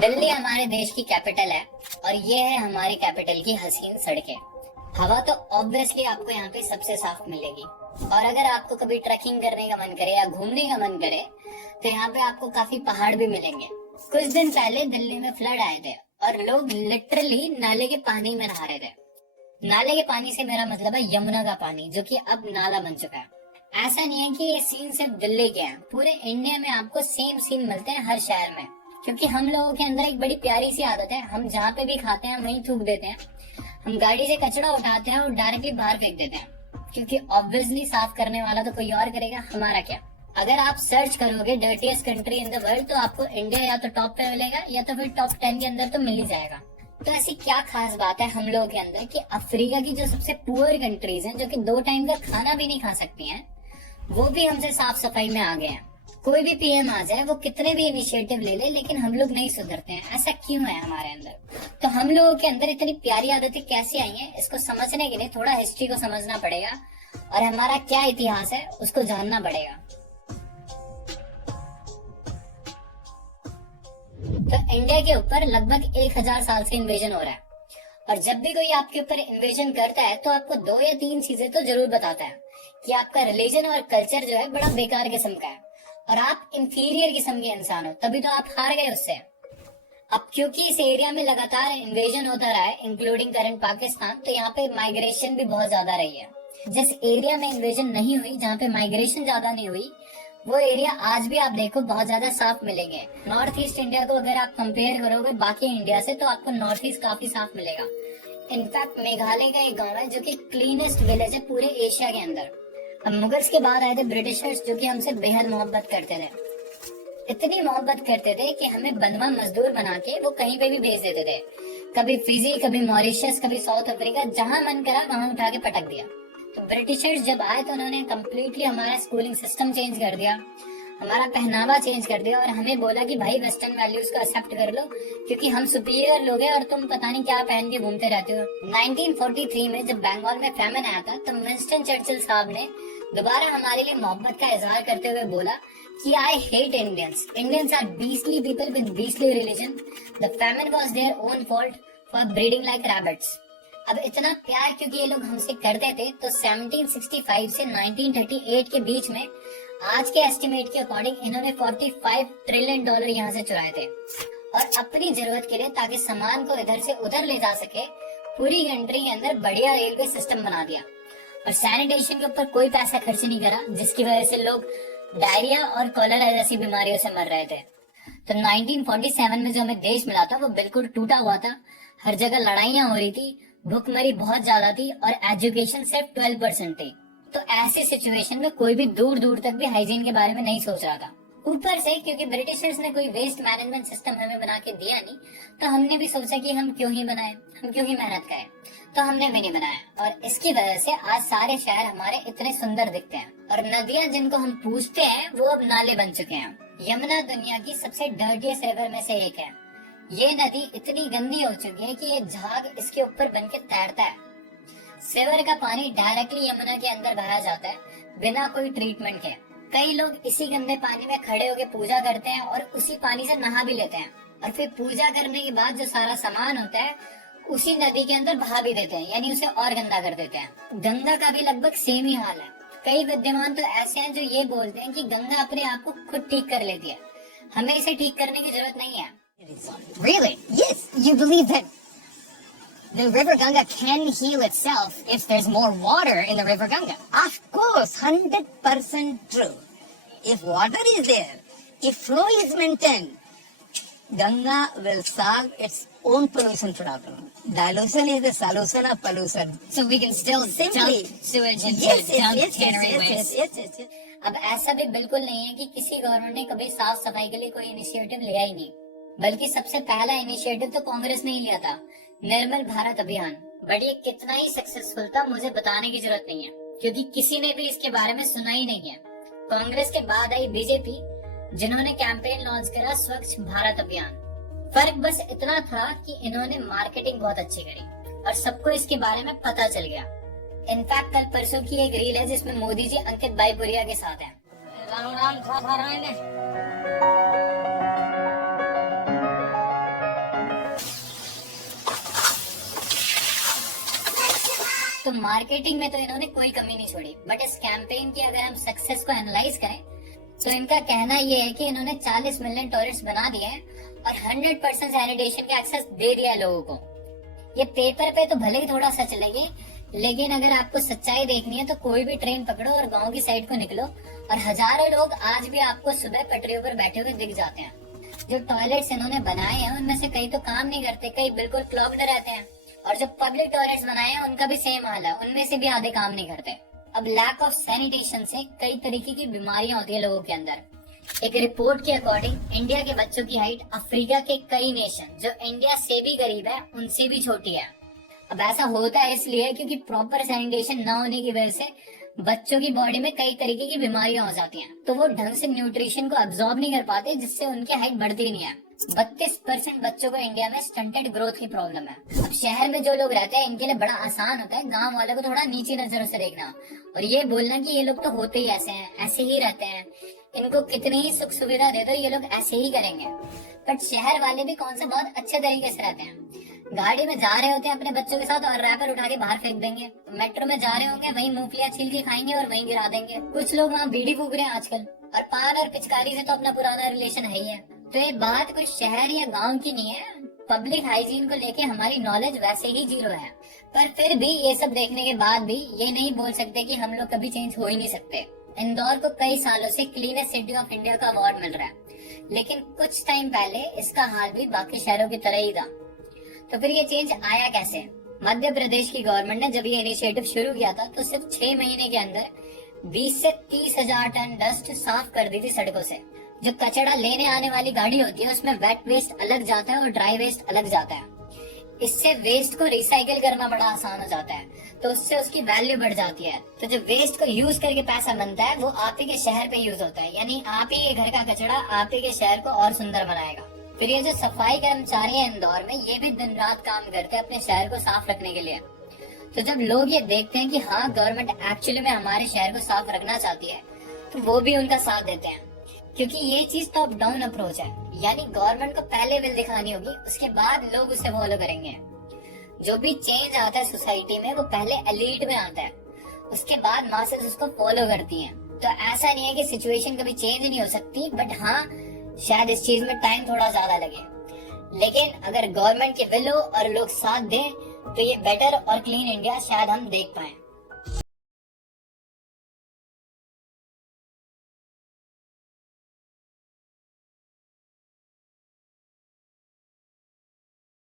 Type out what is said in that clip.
दिल्ली हमारे देश की कैपिटल है और ये है हमारी कैपिटल की हसीन सड़कें। हवा तो ऑब्वियसली आपको यहाँ पे सबसे साफ मिलेगी और अगर आपको कभी ट्रैकिंग करने का मन करे या घूमने का मन करे तो यहाँ पे आपको काफी पहाड़ भी मिलेंगे। कुछ दिन पहले दिल्ली में फ्लड आए थे और लोग लिटरली नाले के पानी में नहा रहे थे। नाले के पानी से मेरा मतलब है यमुना का पानी, जो कि अब नाला बन चुका है। ऐसा नहीं है कि ये सीन सिर्फ दिल्ली के हैं, पूरे इंडिया में आपको सेम सीन मिलते हैं हर शहर में। क्योंकि हम लोगों के अंदर एक बड़ी प्यारी सी आदत है, हम जहाँ पे भी खाते हैं वहीं थूक देते हैं। हम गाड़ी से कचरा उठाते हैं और डायरेक्टली बाहर फेंक देते हैं, क्योंकि ऑब्वियसली साफ करने वाला तो कोई और करेगा, हमारा क्या। अगर आप सर्च करोगे dirtiest country in the world तो आपको इंडिया या तो टॉप पे मिलेगा या तो फिर टॉप 10 के अंदर तो मिल ही जाएगा। तो ऐसी क्या खास बात है हम लोगों के अंदर कि अफ्रीका की जो सबसे पुअर कंट्रीज हैं, जो कि 2 टाइम का खाना भी नहीं खा सकती हैं, वो भी हमसे साफ सफाई में आ गए हैं। कोई भी पीएम आ जाए, वो कितने भी इनिशिएटिव ले ले, लेकिन हम लोग नहीं सुधरते हैं। ऐसा क्यों है हमारे अंदर? तो हम लोगों के अंदर इतनी प्यारी आदतें कैसे आई हैं, इसको समझने के लिए थोड़ा हिस्ट्री को समझना पड़ेगा और हमारा क्या इतिहास है उसको जानना पड़ेगा। तो इंडिया के ऊपर लगभग 1000 साल से इन्वेजन हो रहा है और जब भी कोई आपके ऊपर इन्वेजन करता है तो आपको 2 या 3 चीजें तो जरूर बताता है कि आपका रिलीजन और कल्चर जो है बड़ा बेकार किस्म का है और आप इंफीरियर किस्म के इंसान हो, तभी तो आप हार गए उससे। अब क्योंकि इस एरिया में लगातार इन्वेजन होता रहा है, इंक्लूडिंग करंट पाकिस्तान, तो यहाँ पे माइग्रेशन भी बहुत ज्यादा रही है। जिस एरिया में इन्वेजन नहीं हुई, जहाँ पे माइग्रेशन ज्यादा नहीं हुई, वो एरिया आज भी आप देखो बहुत ज्यादा साफ मिलेंगे। नॉर्थ ईस्ट इंडिया को अगर आप कंपेयर करोगे बाकी इंडिया से तो आपको नॉर्थ ईस्ट काफी साफ मिलेगा। इनफैक्ट मेघालय का एक गाँव है जो की क्लीनेस्ट विलेज है पूरे एशिया के अंदर। अब मुगल्स के बाद आए थे ब्रिटिशर्स, जो कि हमसे बेहद मोहब्बत करते थे। इतनी मोहब्बत करते थे कि हमें बंधुआ मजदूर बना के वो कहीं पे भी भेज देते थे। कभी फिजी, कभी मॉरिशस, कभी साउथ अफ्रीका, जहां मन करा वहां उठा के पटक दिया। तो ब्रिटिशर्स जब आए तो उन्होंने कम्प्लीटली हमारा स्कूलिंग सिस्टम चेंज कर दिया, हमारा पहनावा चेंज कर दिया और हमें बोला कि भाई वेस्टर्न वैल्यूज को एक्सेप्ट कर लो, क्योंकि हम सुपीरियर लोग हैं और तुम पता नहीं क्या पहन के घूमते रहते हो। 1943 में जब बंगाल में फैमिन आया था तो विंस्टन चर्चिल साहब ने दोबारा हमारे लिए मोहब्बत का इजहार करते हुए बोला कि I hate Indians, Indians are beastly people with beastly religion, the famine was their own fault for breeding like rabbits. अब इतना प्यार क्योंकि ये लोग हमसे करते थे तो 1765 से 1938 के बीच में आज के एस्टिमेट के अकॉर्डिंग इन्होंने $45 ट्रिलियन यहाँ से चुराए थे और अपनी जरूरत के लिए, ताकि सामान को इधर से उधर ले जा सके, पूरी कंट्री के अंदर बढ़िया रेलवे सिस्टम बना दिया और सैनिटेशन के ऊपर कोई पैसा खर्च नहीं करा, जिसकी वजह से लोग डायरिया और कॉलेरा जैसी बीमारियों से मर रहे थे। तो 1947 में जो हमें देश मिला था वो बिल्कुल टूटा हुआ था, हर जगह लड़ाइयां हो रही थी, भूखमरी बहुत ज्यादा थी और एजुकेशन सिर्फ 12% थी। तो ऐसी सिचुएशन में कोई भी दूर दूर तक भी हाइजीन के बारे में नहीं सोच रहा था। ऊपर से क्योंकि ब्रिटिशर्स ने कोई वेस्ट मैनेजमेंट सिस्टम हमें बना के दिया नहीं, तो हमने भी सोचा कि हम क्यों ही बनाए, हम क्यों ही मेहनत करें, तो हमने भी नहीं बनाया और इसकी वजह से आज सारे शहर हमारे इतने सुंदर दिखते हैं और नदियां जिनको हम पूछते हैं वो अब नाले बन चुके हैं। यमुना दुनिया की सबसे डर्टीएस्ट रिवर में से एक है। ये नदी इतनी गंदी हो चुकी है कि ये झाग इसके ऊपर बन के तैरता है। सिवर का पानी डायरेक्टली यमुना के अंदर बहाया जाता है बिना कोई ट्रीटमेंट के। कई लोग इसी गंदे पानी में खड़े होकर पूजा करते हैं और उसी पानी से नहा भी लेते हैं और फिर पूजा करने के बाद जो सारा सामान होता है उसी नदी के अंदर बहा भी देते हैं, यानी उसे और गंदा कर देते हैं। गंगा का भी लगभग सेम ही हाल है। कई विद्वान तो ऐसे हैं जो ये बोलते हैं कि गंगा अपने आप को खुद ठीक कर लेती है, हमें इसे ठीक करने की जरूरत नहीं है। Really? Yes, you believe that the river Ganga can heal itself if there's more water in the river Ganga? Of course, 100% true. If water is there, if flow is maintained, Ganga will solve its own pollution problem. Dilution is the solution of pollution. So we can still Simply dump sewage into yes, dump tannery waste. yes. अब ऐसा भी बिल्कुल नहीं है कि किसी government ने कभी साफ सफाई के लिए कोई इनिशिएटिव लिया ही नहीं, बल्कि सबसे पहला इनिशिएटिव तो कांग्रेस ने ही लिया था, निर्मल भारत अभियान। बट ये कितना ही सक्सेसफुल था मुझे बताने की जरूरत नहीं है, क्योंकि किसी ने भी इसके बारे में सुना ही नहीं है। कांग्रेस के बाद आई बीजेपी, जिन्होंने कैंपेन लॉन्च करा स्वच्छ भारत अभियान। फर्क बस इतना था कि इन्होंने मार्केटिंग बहुत अच्छी करी और सबको इसके बारे में पता चल गया। इनफैक्ट कल परसों की एक रील है जिसमें मोदी जी अंकित बाईपुरिया के साथ हैं। राम राम था तो मार्केटिंग में तो इन्होंने कोई कमी नहीं छोड़ी, बट इस कैंपेन की अगर हम सक्सेस को एनालाइज करें तो इनका कहना ये है कि इन्होंने 40 मिलियन टॉयलेट्स बना दिए हैं और 100% सैनिटेशन का एक्सेस दे दिया है लोगों को। ये पेपर पे तो भले ही थोड़ा सच लगे, लेकिन अगर आपको सच्चाई देखनी है तो कोई भी ट्रेन पकड़ो और गांव की साइड को निकलो और हजारों लोग आज भी आपको सुबह पटरियों पर बैठे हुए दिख जाते हैं। जो टॉयलेट्स इन्होंने बनाए हैं उनमें से कई तो काम नहीं करते, कई बिल्कुल क्लॉग्ड रहते हैं, और जो पब्लिक टॉयलेट्स बनाए हैं उनका भी सेम हाल है, उनमें से भी आधे काम नहीं करते। अब लैक ऑफ सैनिटेशन से कई तरीके की बीमारियां होती है लोगों के अंदर। एक रिपोर्ट के अकॉर्डिंग इंडिया के बच्चों की हाइट अफ्रीका के कई नेशन जो इंडिया से भी करीब है उनसे भी छोटी है। अब ऐसा होता है इसलिए क्योंकि प्रॉपर सैनिटेशन न होने की वजह से बच्चों की बॉडी में कई तरीके की बीमारियां हो जाती हैं, तो वो ढंग से न्यूट्रिशन को अब्सॉर्ब नहीं कर पाते, जिससे उनकी हाइट बढ़ती नहीं है। 32% बच्चों को इंडिया में स्टंटेड ग्रोथ की प्रॉब्लम है। अब शहर में जो लोग रहते हैं इनके लिए बड़ा आसान होता है गांव वालों को थोड़ा नीची नजरों से देखना और ये बोलना कि ये लोग तो होते ही ऐसे हैं, ऐसे ही रहते हैं, इनको कितनी ही सुख सुविधा दे दो ये लोग ऐसे ही करेंगे। बट शहर वाले भी कौन सा बहुत अच्छे तरीके से रहते हैं। गाड़ी में जा रहे होते हैं अपने बच्चों के साथ और रैपर उठा के बाहर फेंक देंगे। मेट्रो में जा रहे होंगे वहीं मूंगफलियां छील के खाएंगे और वहीं गिरा देंगे। कुछ लोग वहाँ बीड़ी फूक रहे हैं आजकल, और पान और पिचकारी से तो अपना पुराना रिलेशन है ही है। तो ये बात कोई शहर या गांव की नहीं है, पब्लिक हाइजीन को लेके हमारी नॉलेज वैसे ही जीरो है। पर फिर भी ये सब देखने के बाद भी ये नहीं बोल सकते कि हम लोग कभी चेंज हो ही नहीं सकते। इंदौर को कई सालों से क्लीनेस्ट सिटी ऑफ इंडिया का अवार्ड मिल रहा है, लेकिन कुछ टाइम पहले इसका हाल भी बाकी शहरों की तरह ही था। तो फिर ये चेंज आया कैसे? मध्य प्रदेश की गवर्नमेंट ने जब ये इनिशिएटिव शुरू किया था तो सिर्फ 6 महीने के अंदर 20 से 30 हजार टन डस्ट साफ कर दी थी सड़कों से। जो कचरा लेने आने वाली गाड़ी होती है उसमें वेट वेस्ट अलग जाता है और ड्राई वेस्ट अलग जाता है। इससे वेस्ट को रिसाइकिल करना बड़ा आसान हो जाता है, तो उससे उसकी वैल्यू बढ़ जाती है। तो जो वेस्ट को यूज करके पैसा बनता है वो आप ही के शहर पे यूज होता है, यानी आप ही के घर का कचरा आप ही के शहर को और सुंदर बनाएगा। फिर ये जो सफाई कर्मचारी है इंदौर में, ये भी दिन रात काम करते हैं अपने शहर को साफ रखने के लिए। तो जब लोग ये देखते हैं कि हाँ गवर्नमेंट एक्चुअली में हमारे शहर को साफ रखना चाहती है, तो वो भी उनका साथ देते हैं, क्योंकि ये चीज टॉप डाउन अप्रोच है, यानी गवर्नमेंट को पहले विल दिखानी होगी, उसके बाद लोग उसे फॉलो करेंगे। जो भी चेंज आता है सोसाइटी में वो पहले एलीट में आता है, उसके बाद मासेस उसको फॉलो करती हैं। तो ऐसा नहीं है कि सिचुएशन कभी चेंज नहीं हो सकती, बट हाँ शायद इस चीज में टाइम थोड़ा ज्यादा लगे। लेकिन अगर गवर्नमेंट के विल हो और लोग साथ दें तो ये बेटर और क्लीन इंडिया शायद हम देख पाए।